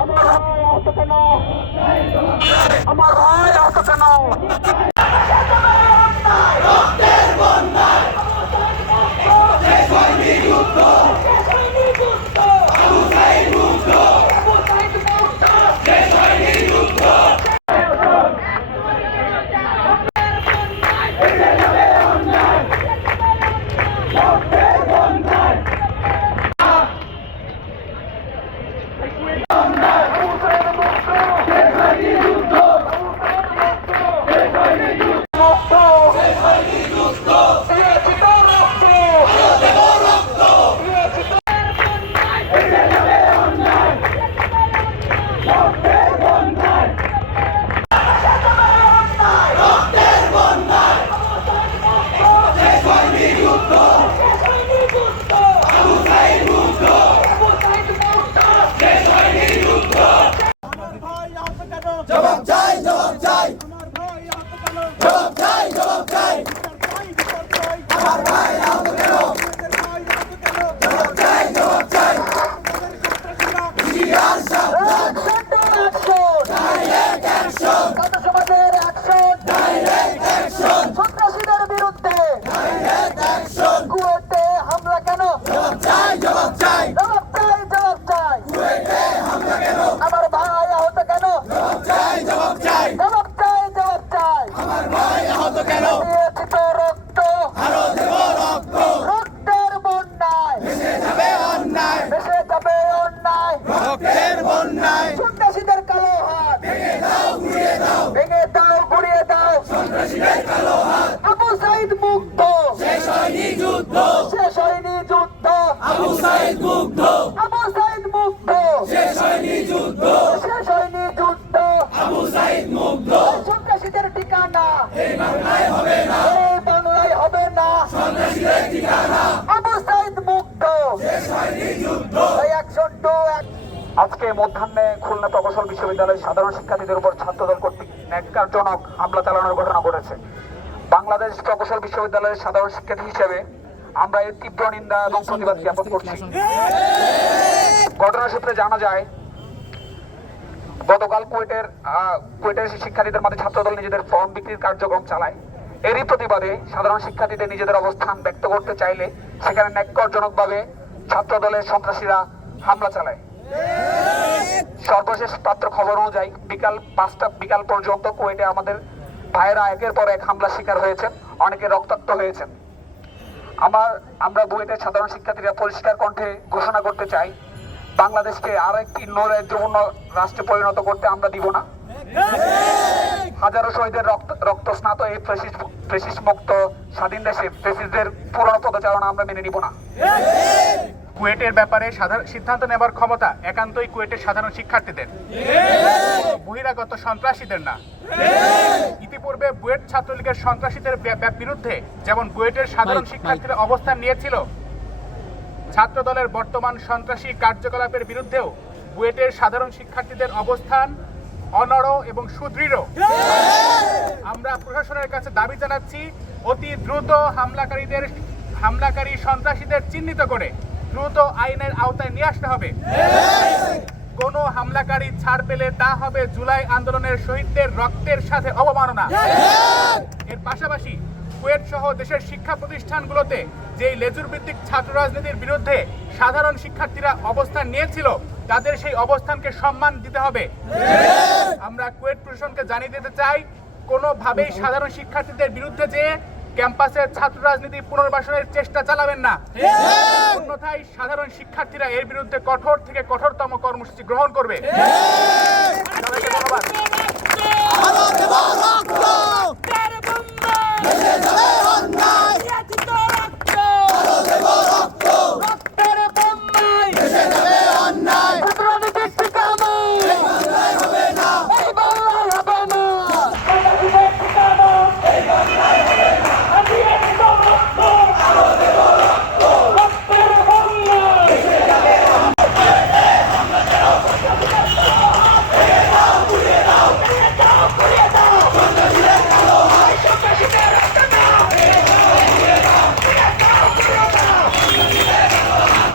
আমার ভাই আহত কেন? আমার ভাই আহত কেন? জবাব চাই, জবাব চাই, জবাব চাই, জবাব চাই। আমার ভাই আহত কেন? জবাব চাই, জবাব চাই। হুঁশিয়ার সাবধান, ডাইরেক্ট অ্যাকশন, ডাইরেক্ট অ্যাকশন, সন্ত্রাসীদের বিরুদ্ধে ডাইরেক্ট অ্যাকশন। কুয়েতে হামলা কেন? জবাব চাই, জবাব চাই। জবাব চাই, জবাব চাই। কুয়েটে হামলা কেন? আমার ভাই আহত কেন? জবাব চাই, জবাব চাই। জবাব চাই, জবাব চাই। আমার ভাই আহত কেন? দিয়েছি তো রক্ত, আরো দেব রক্ত, রক্তের বন্যায় ভেসে যাবে অন্যায়, ভেসে যাবে অন্যায়। রক্তের বন্যায়। সন্ত্রাসীদের কালো হাত ভেঙে দাও, গুড়িয়ে দাও, ভেঙে দাও, গুড়িয়ে দাও। সন্ত্রাসীদের কালো হাত। আবু সাইদ মুগ্ধ, শেষ হয়নি যুদ্ধ, শেষ হয়নি যুদ্ধ। আবু সাইদ মুগ্ধ। আবু সাইদ মুগ্ধ, শেষ হয়নি যুদ্ধ, শেষ হয়নি যুদ্ধ। আবু সাইদ মুগ্ধ। সন্ত্রাসীদের ঠিকানা এই বাংলায় হবে না, এই বাংলায় হবে না। সন্ত্রাসীদের ঠিকানা। আবু সাইদ মুগ্ধ। শেষ হয়নি যুদ্ধ। এই অ্যাকশন টু। আজকে মধ্যাহ্নে খুলনা প্রকৌশল বিশ্ববিদ্যালয়ের সাধারণ শিক্ষার্থীদের উপর ছাত্রদল কর্তৃক ন্যাক্কারজনক হামলা চালানোর ঘটনা ঘটেছে। বাংলাদেশ প্রকৌশল বিশ্ববিদ্যালয়ের সাধারণ শিক্ষার্থী হিসেবে আমরা এর তীব্র নিন্দা এবং প্রতিবাদ জ্ঞাপন করছি। ঘটনা সূত্রে জানা যায়, গতকাল কুয়েটের শিক্ষার্থীদের মাঝে ছাত্রদল নিজেদের ফর্ম বিক্রির কার্যক্রম চালায়। এরই প্রতিবাদে সাধারণ শিক্ষার্থীদের নিজেদের অবস্থান ব্যক্ত করতে চাইলে সেখানে ন্যাক্কারজনকভাবে ছাত্রদলের সন্ত্রাসীরা হামলা চালায়। সর্বশেষ প্রাপ্ত খবর অনুযায়ী বিকাল পর্যন্ত কুয়েটে আমাদের ভাইয়েরা একের পর এক হামলা শিকার হয়েছেন, অনেকে রক্তাক্ত হয়েছেন। আমরা বুয়েটের সাধারণ শিক্ষার্থীরা পরিষ্কার কণ্ঠে ঘোষণা করতে চাই, বাংলাদেশকে আরো একটি নৈরাজ্যপূর্ণ রাষ্ট্রে পরিণত করতে আমরা দিব না। হাজারো শহীদের রক্ত স্নাত এই ফ্যাসিস্ট মুক্ত স্বাধীন দেশে ফ্যাসিস্টদের পুরনো পদচারণা আমরা মেনে নিব না। কুয়েটের ব্যাপারে সিদ্ধান্ত নেবার ক্ষমতা একান্তই কুয়েটের সাধারণ শিক্ষার্থীদের, বহিরাগত সন্ত্রাসীদের না। ইতিপূর্বে বুয়েট ছাত্রলীগের সন্ত্রাসীদের বিরুদ্ধে যেমন বুয়েটের সাধারণ শিক্ষার্থীরা অবস্থান নিয়েছিল, ছাত্রদলের বর্তমান সন্ত্রাসী কার্যকলাপের বিরুদ্ধেও বুয়েটের সাধারণ শিক্ষার্থীদের অবস্থান অনড় এবং সুদৃঢ়। আমরা প্রশাসনের কাছে দাবি জানাচ্ছি, অতি দ্রুত হামলাকারী সন্ত্রাসীদের চিহ্নিত করে দ্রুত আইনের আওতায় নিয়ে আসতে হবে। কোনো হামলাকারী ছাড় পেলে তা হবে জুলাই আন্দোলনের শহীদদের রক্তের সাথে অবমাননা। এর পাশাপাশি কুয়েট সহ দেশের শিক্ষা প্রতিষ্ঠানগুলোতে যেই লেজুর ভিত্তিক ছাত্র রাজনীতির বিরুদ্ধে সাধারণ শিক্ষার্থীরা অবস্থান নিয়েছিল, তাদের সেই অবস্থানকে সম্মান দিতে হবে। আমরা কুয়েট প্রশাসনকে জানিয়ে দিতে চাই, কোনোভাবেই সাধারণ শিক্ষার্থীদের বিরুদ্ধে যে ক্যাম্পাসের ছাত্র রাজনীতি পুনর্বাসনের চেষ্টা চালাবেন না, অন্যথায় সাধারণ শিক্ষার্থীরা এর বিরুদ্ধে কঠোর থেকে কঠোরতম কর্মসূচি গ্রহণ করবে। সবাইকে ধন্যবাদ।